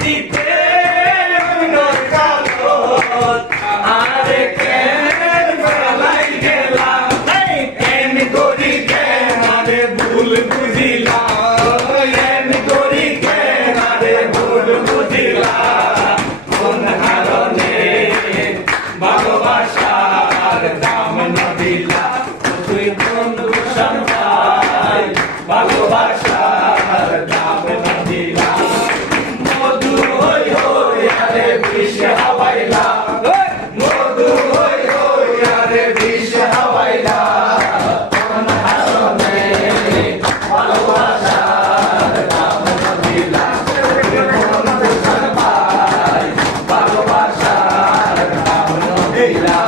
দিতে আরে কেন ফেলাই গেলাম কেন করি কেন আরে ভুল বুঝিলাম কেন করি কেন আরে ভুল বুঝিলাম কোন কারণে ভালোবাসার দাম না দিলা তুই বন্ধু সন্তান ভালোবাসার দাম না দিলা মধু হই হই আরে বিষ হাওয়াইলা মধু হই হই আরে বিষ হাওয়াইলা কোন কারণে ভালোবাসার দাম না দিলা বন্ধু সন্তান ভালোবাসার দাম না দিলা